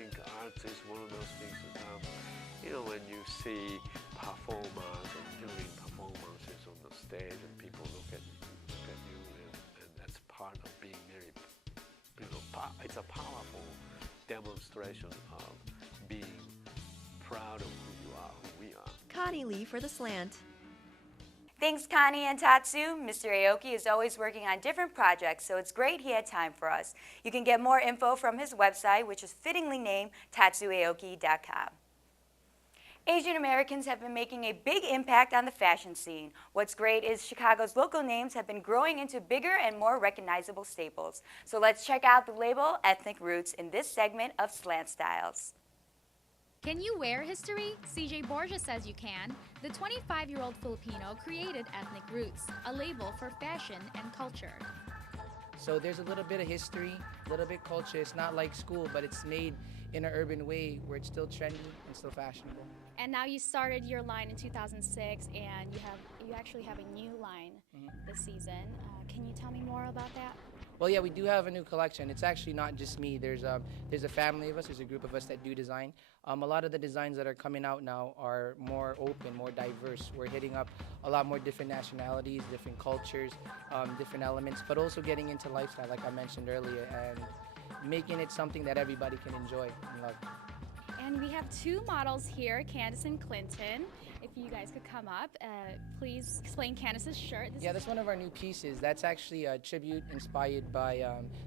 think art is one of those things that, you know, when you see performers and during performances on the stage and people look at you, and that's part of being very, you know, it's a powerful demonstration of being proud of who you are, who we are. Connie Lee for The Slant. Thanks, Connie and Tatsu. Mr. Aoki is always working on different projects, so it's great he had time for us. You can get more info from his website, which is fittingly named tatsuaoki.com. Asian Americans have been making a big impact on the fashion scene. What's great is Chicago's local names have been growing into bigger and more recognizable staples. So let's check out the label Ethnikroots in this segment of Slant Styles. Can you wear history? CJ Borgia says you can. The 25-year-old Filipino created Ethnikroots, a label for fashion and culture. So there's a little bit of history, a little bit culture. It's not like school, but it's made in an urban way where it's still trendy and still fashionable. And now you started your line in 2006, and you actually have a new line this season. Can you tell me more about that? Well, yeah, we do have a new collection. It's actually not just me. There's a family of us. There's a group of us that do design. A lot of the designs that are coming out now are more open, more diverse. We're hitting up a lot more different nationalities, different cultures, different elements, but also getting into lifestyle, like I mentioned earlier, and making it something that everybody can enjoy and love. And we have two models here, Candace and Clinton. If you guys could come up, please explain Candace's shirt. That's one of our new pieces. That's actually a tribute inspired by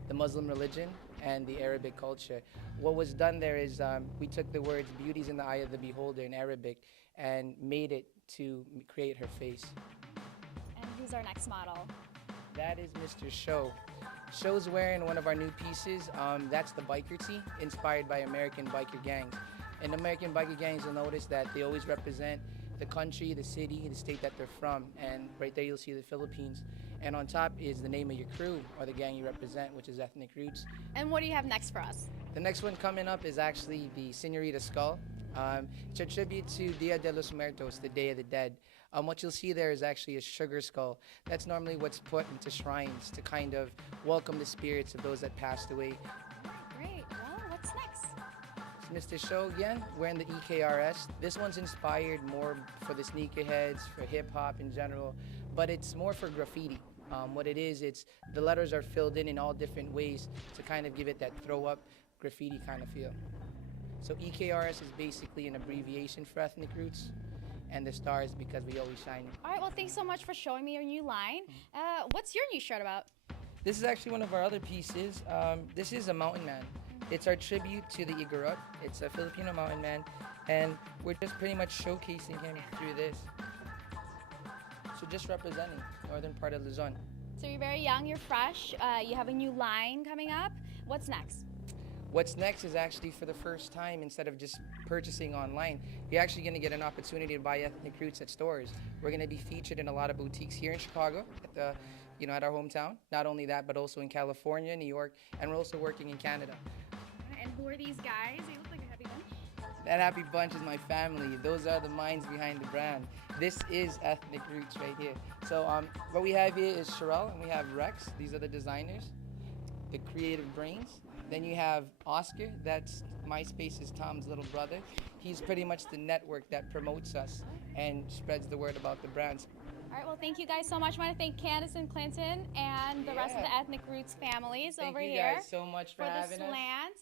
the Muslim religion and the Arabic culture. What was done there is we took the words "beauty's in the eye of the beholder" in Arabic and made it to create her face. And who's our next model? That is Mr. Sho. Sho's wearing one of our new pieces. That's the biker tee, inspired by American biker gangs. And American biker gangs, you'll notice that they always represent the country, the city, the state that they're from. And right there you'll see the Philippines. And on top is the name of your crew, or the gang you represent, which is Ethnikroots. And what do you have next for us? The next one coming up is actually the Señorita Skull. It's a tribute to Dia de los Muertos, the Day of the Dead. What you'll see there is actually a sugar skull. That's normally what's put into shrines to kind of welcome the spirits of those that passed away. Great. Well, what's next? It's Mr. Sho again, wearing the EKRS. This one's inspired more for the sneakerheads, for hip-hop in general, but it's more for graffiti. What it is, it's the letters are filled in all different ways to kind of give it that throw-up graffiti kind of feel. So EKRS is basically an abbreviation for Ethnikroots, and the star is because we always shine. All right, well, thanks so much for showing me your new line. What's your new shirt about? This is actually one of our other pieces. This is a mountain man. It's our tribute to the Ethnikroots. It's a Filipino mountain man, and we're just pretty much showcasing him through this. So just representing northern part of Luzon. So you're very young, you're fresh, you have a new line coming up. What's next? What's next is actually, for the first time, instead of just purchasing online, you're actually going to get an opportunity to buy Ethnikroots at stores. We're going to be featured in a lot of boutiques here in Chicago, at our hometown. Not only that, but also in California, New York, and we're also working in Canada. And who are these guys? They look like a happy bunch. That happy bunch is my family. Those are the minds behind the brand. This is Ethnikroots right here. So what we have here is Sherelle, and we have Rex. These are the designers, the creative brains. Then you have Oscar, that's MySpace's Tom's little brother. He's pretty much the network that promotes us and spreads the word about the brands. All right, well, thank you guys so much. I want to thank Candace and Clinton and the rest of the Ethnikroots families over here. Thank you guys so much for having the us. Slant.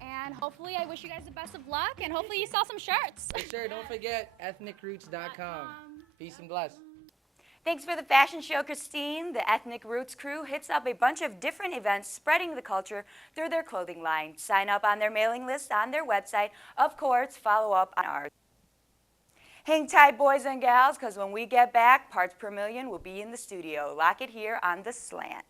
And hopefully, I wish you guys the best of luck, and hopefully you sell some shirts. For sure, don't forget ethnikroots.com. Peace and bless. Thanks for the fashion show, Christine. The Ethnikroots crew hits up a bunch of different events spreading the culture through their clothing line. Sign up on their mailing list on their website. Of course, follow up on ours. Hang tight, boys and gals, because when we get back, Parts Per Million will be in the studio. Lock it here on The Slant.